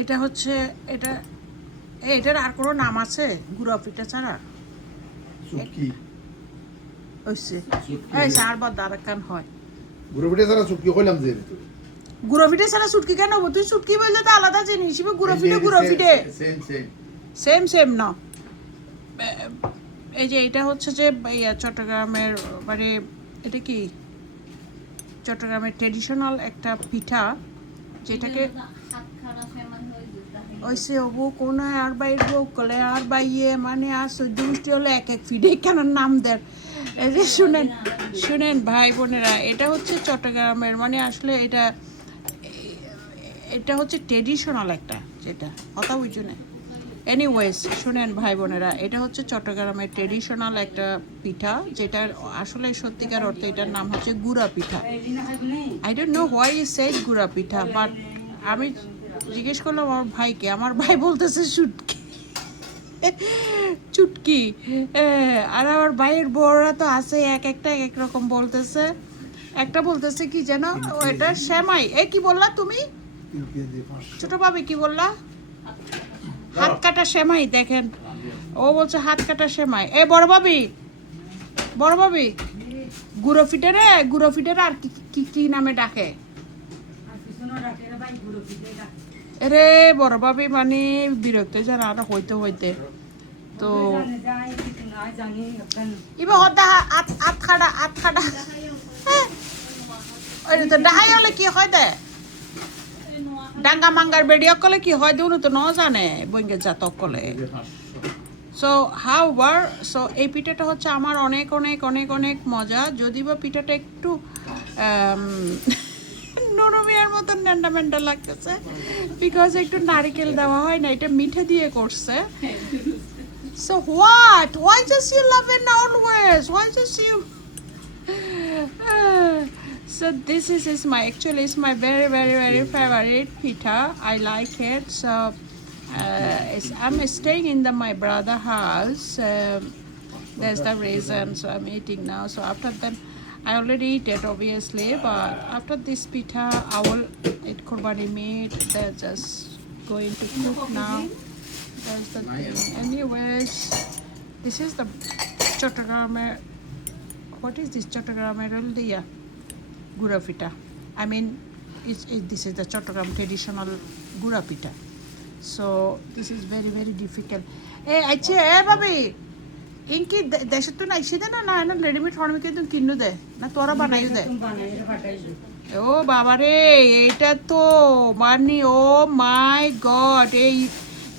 এটা হচ্ছে এটা এটার আর কোনো নাম আছে গুঁড়া পিঠা ছাড়া? চুটকি হইছে এই চার বা দারাকান হয় গুঁড়ো পিঠা ছাড়া চুটকি কইলাম যে গুঁড়া পিঠা ছাড়া সুটকি কেন হবো? তুই সুটকি বললে তো আলাদা জিনিস, গুঁড়া পিঠে সেম সেম সেম সেম না। এই যে এটা হচ্ছে যে চট্টগ্রামের মানে এটা কি চট্টগ্রামের ট্রেডিশনাল একটা পিঠা যেটাকে ওইসে হবো কোন আর বাইর বলে আর বাইয়ে মানে আর সহ্য মিষ্টি হলে এক এক ফিডে কেন নাম দেন। এই যে শুনেন শুনেন ভাই বোনেরা, এটা হচ্ছে চট্টগ্রামের মানে আসলে এটা হচ্ছে ট্রেডিশনাল একটা যেটা কথা বুঝছো না। এনিওয়েজ শুনেন ভাই বোনেরা, এটা হচ্ছে চট্টগ্রামের ট্রেডিশনাল একটা পিঠা যেটার আসলে সত্যিকার অর্থে এটার নাম হচ্ছে গুঁড়া পিঠা। I don't know why is said gura pitha, but আমি জিজ্ঞেস করলাম আমার ভাইকে, আমার ভাই বলতেছে চুটকি চুটকি। আর আমার ভাইয়ের বড়রা তো আছে এক একটা এক এক রকম বলতেছে। একটা বলতেছে কি যেন এটা সেমাই। কি বললা তুমি ছোট ভাবি, কি বললা? হাত কাটা সেমাই। দেখেন ও বলছে হাত কাটা সেমাই। বড় ভাবি গুঁড়ো ফিটের আর কি কি নামে ডাকে রে বড় ভাবি? মানে বিরক্ত যেন আর হইতে তো ইবা হদা আত খাড়া ওই তো ডাহাই হলে কি হয় দে ডাঙ্গা মাঙ্গার বেড়িয়া কলে কি হয় দেউন তো ন জানে বইঙ্গে জাতক কলে। সো সো এই পিঠাটা হচ্ছে আমার অনেক অনেক অনেক অনেক মজা, যদি বা পিঠাটা একটু নরমিয়ার মতন ন্যান্ডা ম্যান্ডা লাগতেছে বিকজ একটু নারিকেল দেওয়া হয় না, এটা মিঠে দিয়ে করছে। So why just you love it always, why just you so this is my actually it's my very very very favorite pita. I like it. So I'm staying in my brother house. That's the reason. So I'm eating now. So after that, I already eat it obviously. But after this pita, I will eat kurbani meat. They're just going to cook now. That's the thing. Anyways, this is the Chattogram. What is this Chattogram Roldia? Gura pita. I mean, this is the Chattogram traditional gura pita. So this is very very difficult. Baby, inki deshe tu na ishe de na ready-made form ke tu kinnu de na tora banayu de. ও বাবা রে, এইটা তো মানে ও মাই god, এই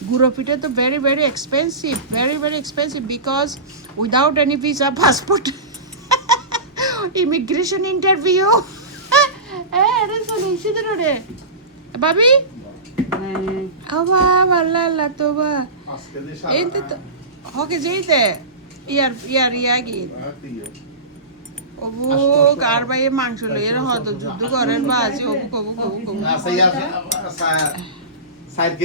গুঁড়ো পিঠা তো very very expensive because without any visa passport immigration interview এটা শুনেছি তো রে ভাবি। আবা ভাল্লা আল্লাহ তো বা এই তো হকে যেইতে ইয়াগি ওবু কার বাইয়ে মাংস লইয়ে হয়তো যুদ্ধ করেন বা আছে ওবু কবু